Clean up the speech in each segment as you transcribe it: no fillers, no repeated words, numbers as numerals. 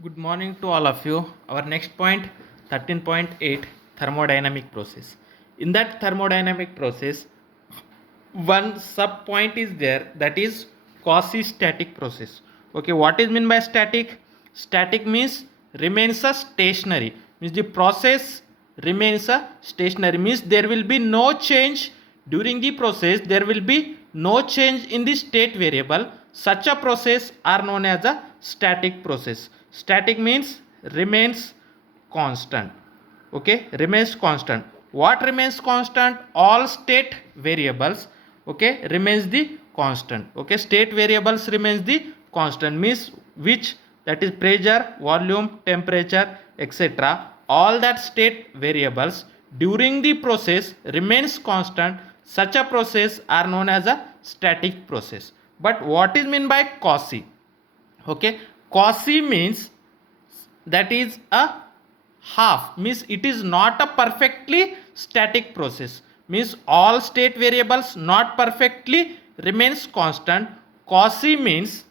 Good morning to all of you. Our next point 13.8 thermodynamic process. In that thermodynamic process, one sub point is there, that is quasi-static process. Okay, what is mean by static? Static means remains a stationary, means the process remains a stationary, means there will be no change during the process, there will be no change in the state variable. Such a process are known as a static process. Static means remains constant. Okay, remains constant. What remains constant? All state variables, okay, remains the constant. Okay, state variables remains the constant, means which, that is pressure, volume, temperature, etc. All that state variables during the process remains constant. Such a process are known as a static process. But what is mean by quasi? Okay, quasi means that is a half, means it is not a perfectly static process, means all state variables not perfectly remains constant. Quasi means,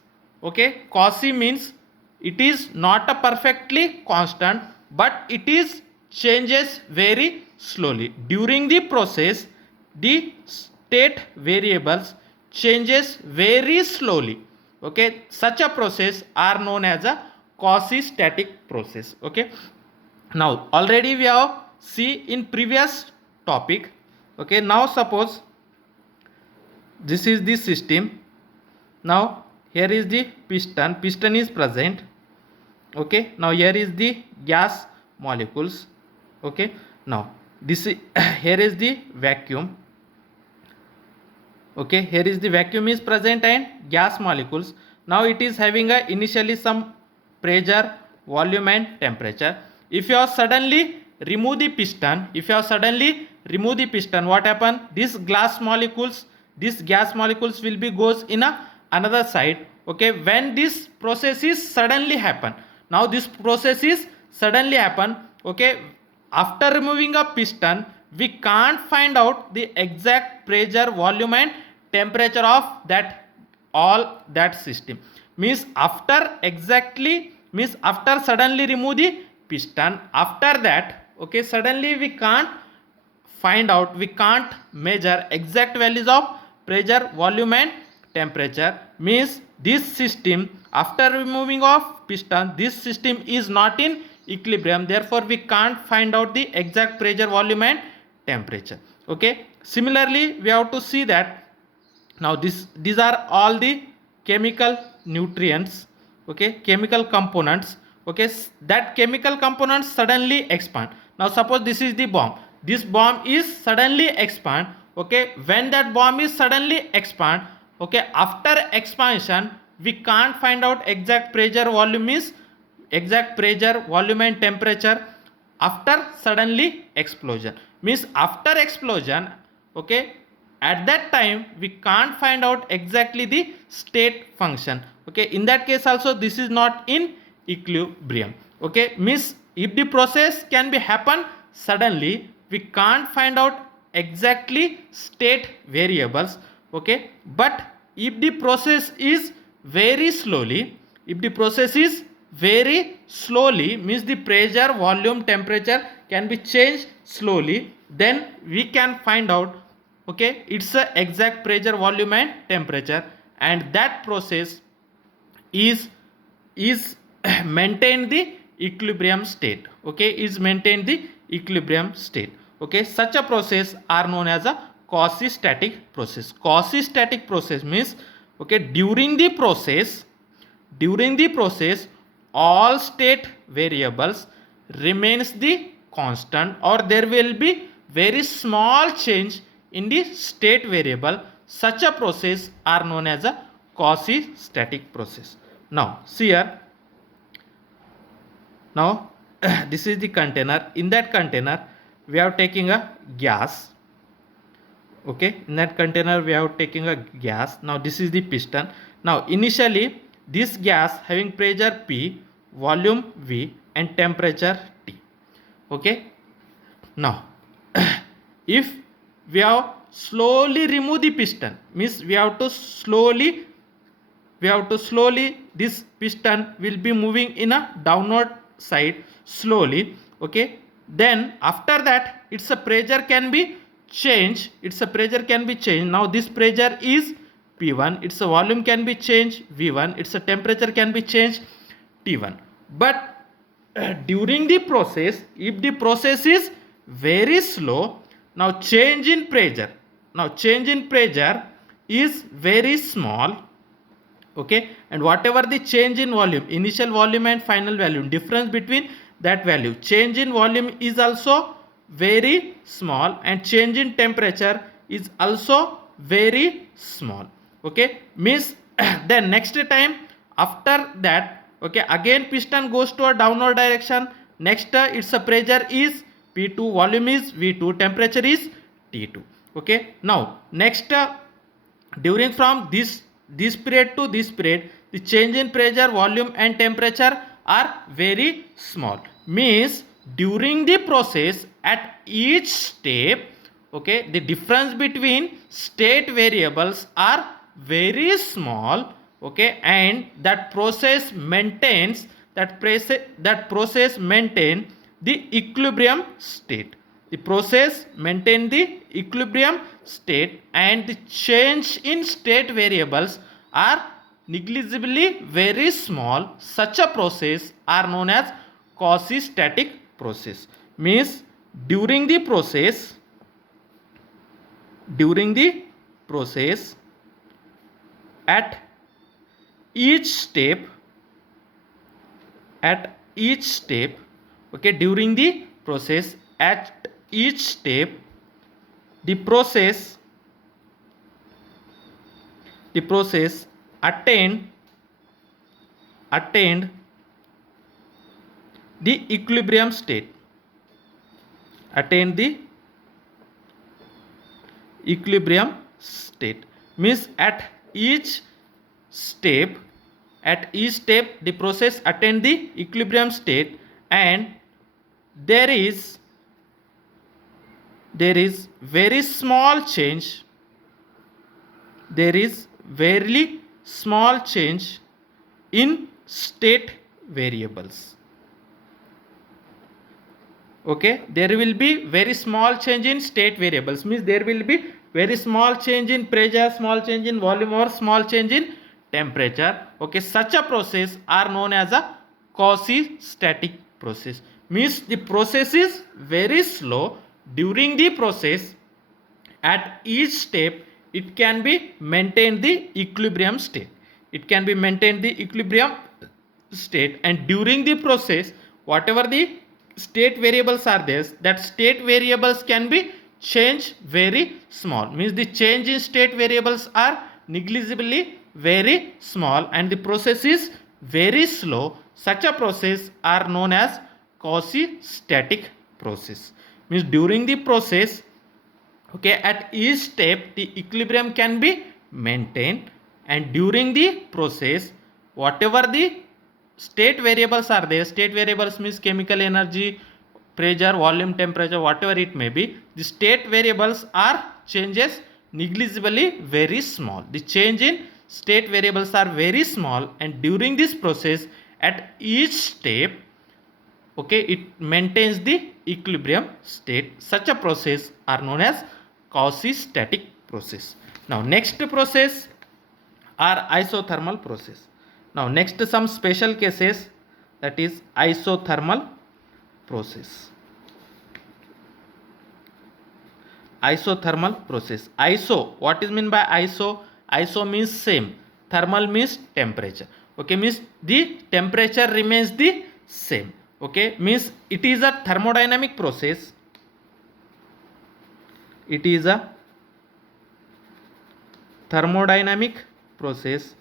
okay, quasi means it is not a perfectly constant, but it is changes very slowly during the process. The state variables changes very slowly. Okay, such a process are known as a quasi static process. Okay, now already we have see in previous topic. Okay, now suppose this is the system. Now here is the piston is present. Okay, now here is the gas molecules. Okay, now this is here is the vacuum. Okay, here is the vacuum is present and gas molecules. Now it is having a initially some pressure, volume and temperature. If you are suddenly remove the piston, what happen? This gas molecules will be goes in a another side. Okay, when this process is suddenly happen, now this process is suddenly happen. Okay, after removing a piston, we can't find out the exact pressure, volume and temperature of that all that system. Means after suddenly remove the piston, after that, okay, suddenly we can't find out, we can't measure exact values of pressure, volume and temperature. Means this system, after removing of piston, this system is not in equilibrium, therefore we can't find out the exact pressure, volume and temperature. Okay, similarly we have to see that now these are all the chemical nutrients. Okay, chemical components. Okay, that chemical components suddenly expand. Now suppose this is the bomb, this bomb is suddenly expand. Okay, when that bomb is suddenly expand, okay, after expansion we can't find out exact pressure, volume is exact pressure, volume and temperature after suddenly explosion. Means after explosion, okay, at that time we can't find out exactly the state function. Okay, in that case also this is not in equilibrium. Okay, means if the process can be happen suddenly, we can't find out exactly state variables. Okay, but if the process is very slowly, means the pressure, volume, temperature can be changed slowly, then we can find out, okay, it's a exact pressure, volume and temperature, and that process is maintain the equilibrium state. Okay, is maintain the equilibrium state. Okay, such a process are known as a quasi static process. Quasi static process means, okay, during the process all state variables remains the constant, or there will be very small change in the state variable. Such a process are known as a quasi static process. Now see here, now this is the container. In that container we are taking a gas. Okay, in that container we are taking a gas. Now this is the piston. Now initially this gas having pressure P, volume V and temperature T. Okay, now if we have slowly remove the piston, means we have to slowly we have to slowly, this piston will be moving in a downward side slowly. Okay, then after that its a pressure can be changed, now this pressure is P1, its a volume can be changed V1, its a temperature can be changed T1. But during the process, if the process is very slow, now change in pressure is very small. Okay, and whatever the change in volume, initial volume and final volume, difference between that value, change in volume is also very small, and change in temperature is also very small. Okay, means then next time after that, okay, again piston goes to a downward direction. Next its a pressure is P2, volume is V2, temperature is T2. Okay, now next during from this period to this period, the change in pressure, volume and temperature are very small. Means during the process at each step, okay, the difference between state variables are very small. Okay, and that process maintains the equilibrium state. The process maintain the equilibrium state, and the change in state variables are negligibly very small. Such a process are known as quasi-static process. Means during the process at each step, okay, during the process at each step, the process attained the equilibrium state, means at each step the process attained the equilibrium state, and there is very small change, in state variables. Okay, there will be very small change in state variables, means there will be very small change in pressure, small change in volume, or small change in temperature. Okay, such a process are known as a quasi-static process. Means the process is very slow. During the process at each step it can be maintained the equilibrium state, and during the process whatever the state variables are there, that state variables can be changed very small. Means the change in state variables are negligibly very small, and the process is very slow. Such a process are known as quasi-static process. Means during the process, okay, at each step the equilibrium can be maintained, and during the process whatever the state variables are there, state variables means chemical energy, pressure, volume, temperature, whatever it may be, the state variables are changes negligibly very small. The change in state variables are very small, and during this process at each step, okay, it maintains the equilibrium state. Such a process are known as quasi-static process. Now next process are isothermal process. Now next some special cases, that is isothermal process. Isothermal process. Iso, what is mean by iso? Iso means same, thermal means temperature. Okay, means the temperature remains the same. Okay, means it is a thermodynamic process. It is a thermodynamic process.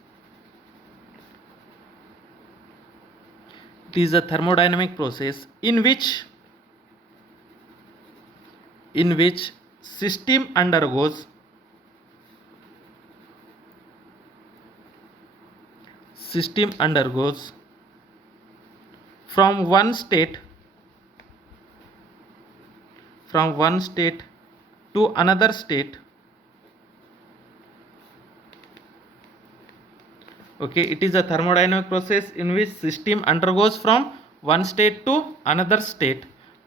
It is a thermodynamic process in which system undergoes from one state to another state Okay, it is a thermodynamic process in which system undergoes from one state to another state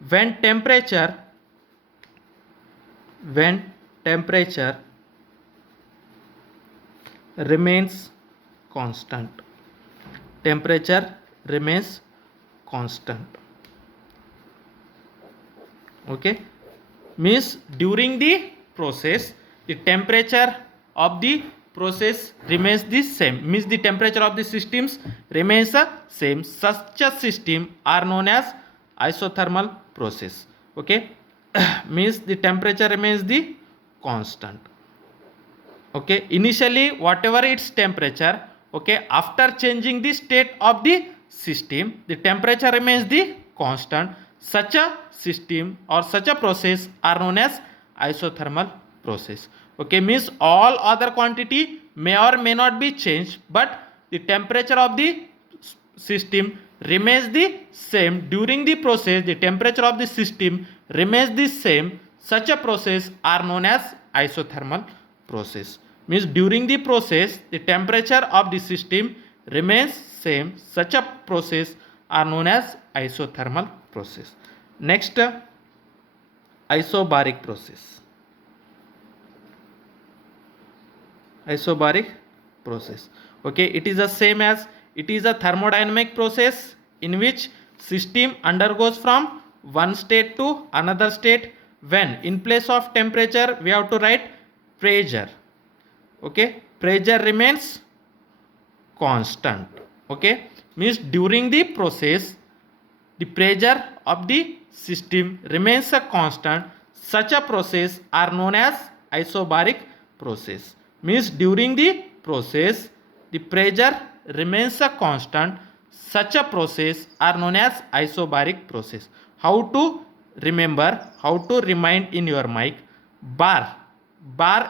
when temperature remains constant. Temperature remains constant. Okay, means during the process the temperature of the process remains the same, means the temperature of the systems remains the same. Such a system are known as isothermal process. Okay, means the temperature remains the constant. Okay, initially whatever its temperature, okay, after changing the state of the system the temperature remains the constant. Such a system or such a process are known as isothermal process. Okay, means all other quantity may or may not be changed, but the temperature of the system remains the same during the process. The temperature of the system remains the same. Such a process are known as isothermal process. Means during the process the temperature of the system remains same. Such a process are known as isothermal process. Next, isobaric process. Isobaric process. Okay, it is the same as, it is a thermodynamic process in which system undergoes from one state to another state when in place of temperature we have to write pressure. Okay, pressure remains constant. Okay, means during the process the pressure of the system remains a constant. Such a process are known as isobaric process. Means during the process the pressure remains a constant. Such a process are known as isobaric process. How to remember, how to remind in your mind? Bar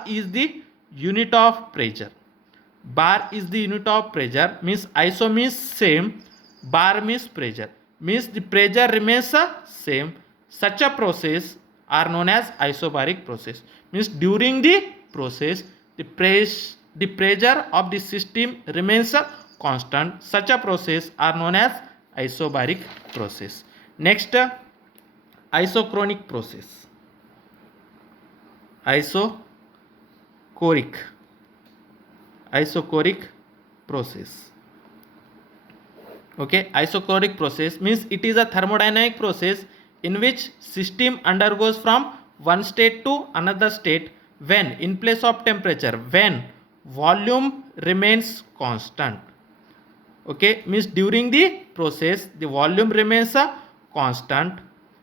is the unit of pressure. Bar is the unit of pressure, means iso means same, bar means pressure, means the pressure remains the same. Such a process are known as isobaric process. Means during the process the pressure of the system remains a constant. Such a process are known as isobaric process. Next, isochronic process. Isochoric process. Okay, isochoric process means it is a thermodynamic process in which system undergoes from one state to another state when in place of temperature when volume remains constant. Okay, means during the process the volume remains a constant.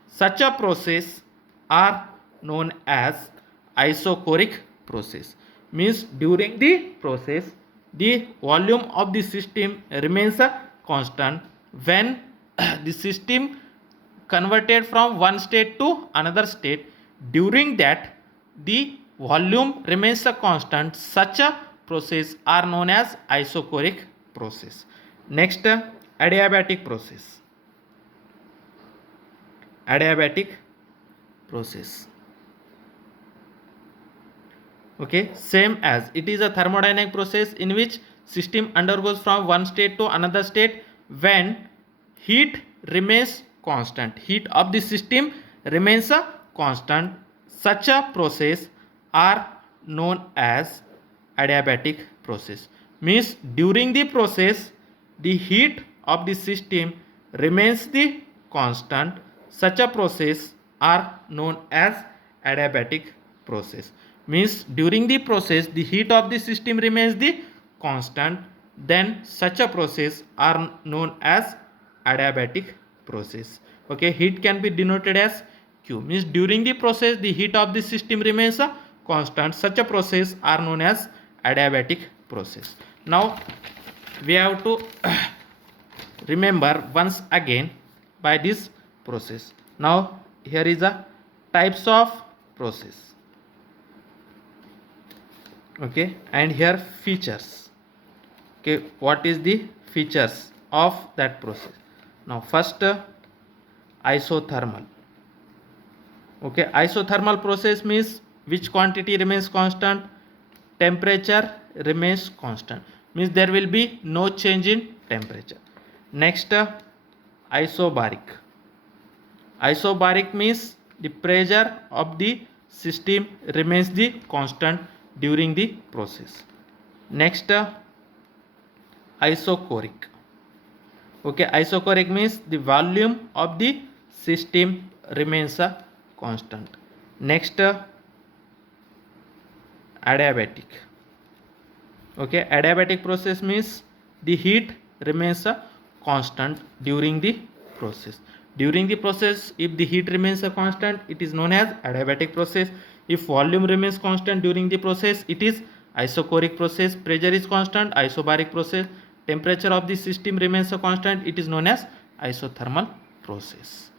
Such a process are known as isochoric process. Means during the process the volume of the system remains a constant when the system converted from one state to another state. During that the volume remains a constant. Such a process are known as isochoric process. Next, adiabatic process. Adiabatic process. Okay, same as, it is a thermodynamic process in which system undergoes from one state to another state when heat remains constant. Heat of the system remains a constant. Such a process are known as adiabatic process. Means during the process the heat of the system remains the constant. Such a process are known as adiabatic process. Means during the process the heat of the system remains the constant, then such a process are known as adiabatic process. Okay, heat can be denoted as Q. Means during the process the heat of the system remains a constant. Such a process are known as adiabatic process. Now we have to remember once again by this process. Now here is a types of process. Okay, and here features. Okay, what is the features of that process? Now first, isothermal. Okay, isothermal process means which quantity remains constant? Temperature remains constant. means there will be no change in temperature. Next, isobaric. Isobaric means the pressure of the system remains the constant during the process. Next, isochoric. Okay, isochoric means the volume of the system remains constant. Next, adiabatic. Okay, adiabatic process means the heat remains constant during the process. During the process, if the heat remains constant, it is known as adiabatic process. If volume remains constant during the process, it is isochoric process. Pressure is constant, isobaric process. Temperature of the system remains constant, it is known as isothermal process.